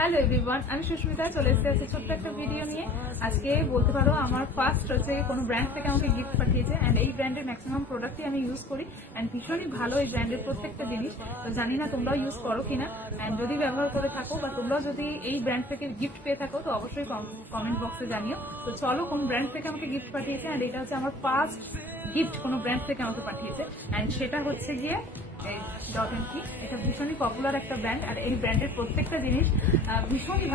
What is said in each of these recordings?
Hello everyone, আমি সুস্মিতা চলে এসেছি ছোট্ট একটা ভিডিও নিয়ে। আজকে বলতে পারো আমার ফার্স্ট হচ্ছে কোনো ব্র্যান্ড থেকে আমাকে গিফট পাঠিয়েছে অ্যান্ড এই ব্র্যান্ডের ম্যাক্সিমাম প্রোডাক্টই আমি ইউজ করি অ্যান্ড ভীষণই ভালো এই ব্র্যান্ডের প্রত্যেকটা জিনিস। তো জানি না তোমরাও ইউজ করো কিনা অ্যান্ড যদি ব্যবহার করে থাকো বা তোমরাও যদি এই ব্র্যান্ড থেকে গিফট পেয়ে থাকো তো অবশ্যই কমেন্ট বক্সে জানিও। তো চলো কোন ব্র্যান্ড থেকে আমাকে গিফট পাঠিয়েছে অ্যান্ড এটা হচ্ছে আমার ফার্স্ট গিফট কোনো ব্র্যান্ড থেকে আমাকে পাঠিয়েছে অ্যান্ড সেটা হচ্ছে গিয়ে ডট&কি। এটা ভীষণই পপুলার একটা ব্র্যান্ড আর এই ব্র্যান্ডের প্রত্যেকটা জিনিস ভীষণই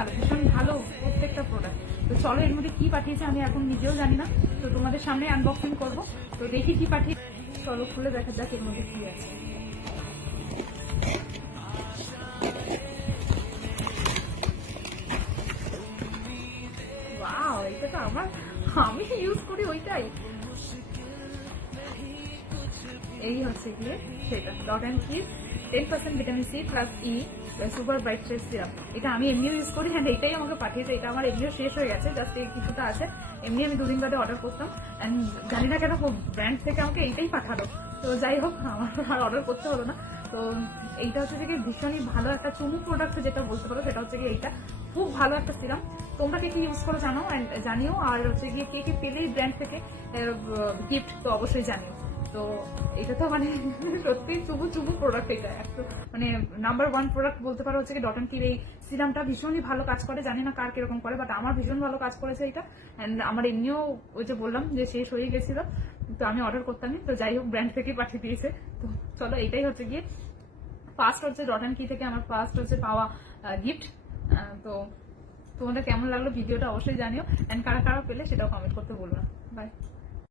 ভালো প্রত্যেকটা প্রোডাক্ট। তো চলো এর মধ্যে কি পাঠিয়েছে আমি এখন নিজেও জানি না, তো তোমাদের সামনে আনবক্সিং করবো। তো দেখি কি পাঠিয়ে, চলো খুলে দেখা যাক এর মধ্যে কি আছে। ওয়াও, এটা তো আমি ইউজ করি ওইটাই। এই হচ্ছে গিয়ে সেটা Dot and Key 10% vitamin C plus E super bright face serum. এটা আমি এমনিও ইউজ করি হ্যাঁ, এটাই আমাকে পাঠিয়েছে। এটা আমার এমনিও শেষ হয়ে গেছে, জাস্ট এই কিছুটা আছে। এমনি আমি 2 দিন বাদে অর্ডার করতাম অ্যান্ড জানি না কেন ব্র্যান্ড থেকে আমাকে এইটাই পাঠালো। তো যাই হোক, আমার আর অর্ডার করতে হলো না। তো এইটা হচ্ছে যে ভীষণই ভালো একটা চুমু প্রোডাক্ট যেটা বলতে পারো, সেটা হচ্ছে কি এইটা খুব ভালো একটা সিরাম। তোমরা কে কি ইউজ করো জানিও, আর হচ্ছে গিয়ে কে পেলে এই ব্র্যান্ড থেকে গিফট তো অবশ্যই জানিও। তো এটা তো মানে সত্যি চুবু প্রোডাক্ট। এটা একটু মানে নাম্বার 1 প্রোডাক্ট বলতে পারো হচ্ছে কি ডট&কির এই সিরামটা ভীষণই ভালো কাজ করে। জানি না কার কিরকম করে, বাট আমার ভীষণ ভালো কাজ করেছে এটা। অ্যান্ড আমার এমনিও ওই যে বললাম যে শেষ হয়ে গেছিল, তো আমি অর্ডার করতামই। তো যাই হোক, ব্র্যান্ড থেকে পাঠিয়ে দিয়েছে। তো চলো এইটাই হচ্ছে গিয়ে ফার্স্ট হচ্ছে ডট&কি থেকে আমার ফার্স্ট হচ্ছে পাওয়া গিফট। তো তোমাদের কেমন লাগলো ভিডিওটা অবশ্যই জানিও অ্যান্ড কারা কারা পেলে সেটাও কমেন্ট করতে বলবো না। বাই।